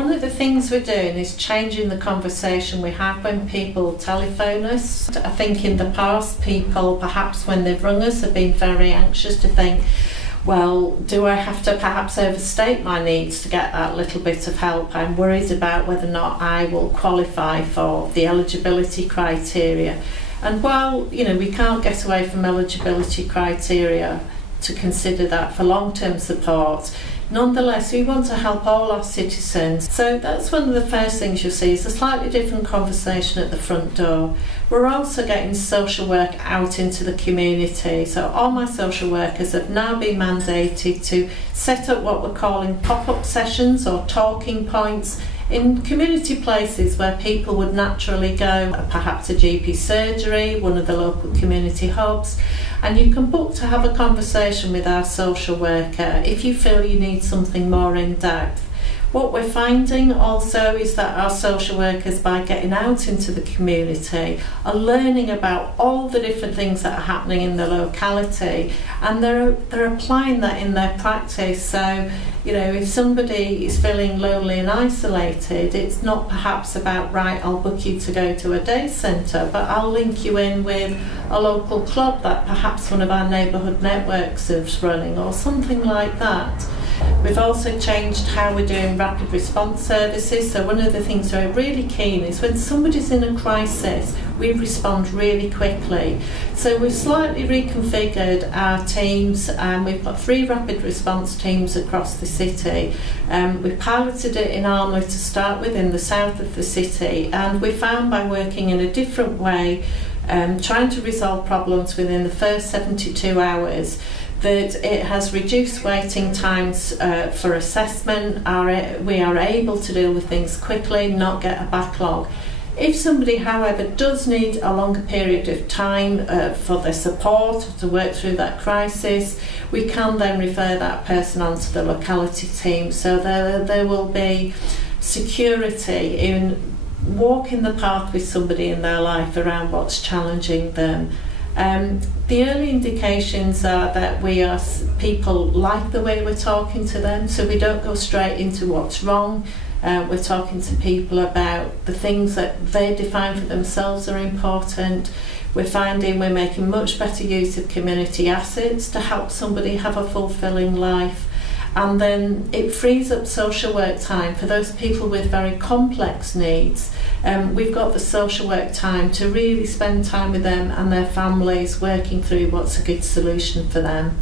One of the things we're doing is changing the conversation we have when people telephone us. I think in the past, people, perhaps when they've rung us, have been very anxious to think, well, do I have to perhaps overstate my needs to get that little bit of help? I'm worried about whether or not I will qualify for the eligibility criteria. And while, we can't get away from eligibility criteria to consider that for long-term support, nonetheless, we want to help all our citizens. So that's one of the first things you'll see is a slightly different conversation at the front door. We're also getting social work out into the community. So all my social workers have now been mandated to set up what we're calling pop-up sessions or talking points in community places where people would naturally go, perhaps a GP surgery, one of the local community hubs, and you can book to have a conversation with our social worker if you feel you need something more in depth. What we're finding also is that our social workers, by getting out into the community, are learning about all the different things that are happening in the locality, and they're applying that in their practice. So, if somebody is feeling lonely and isolated, it's not perhaps about, right, I'll book you to go to a day centre, but I'll link you in with a local club that perhaps one of our neighbourhood networks is running, or something like that. We've also changed how we're doing rapid response services. So one of the things we're really keen is when somebody's in a crisis, we respond really quickly. So we've slightly reconfigured our teams, and we've got 3 rapid response teams across the city. We piloted it in Armley to start with in the south of the city, and we found by working in a different way, trying to resolve problems within the first 72 hours, that it has reduced waiting times for assessment. We are able to deal with things quickly, not get a backlog. If somebody, however, does need a longer period of time for their support to work through that crisis, we can then refer that person onto the locality team. So there will be security in walking the path with somebody in their life around what's challenging them. The early indications are that people like the way we're talking to them, so we don't go straight into what's wrong. We're talking to people about the things that they define for themselves are important. We're finding we're making much better use of community assets to help somebody have a fulfilling life. And then it frees up social work time for those people with very complex needs. We've got the social work time to really spend time with them and their families, working through what's a good solution for them.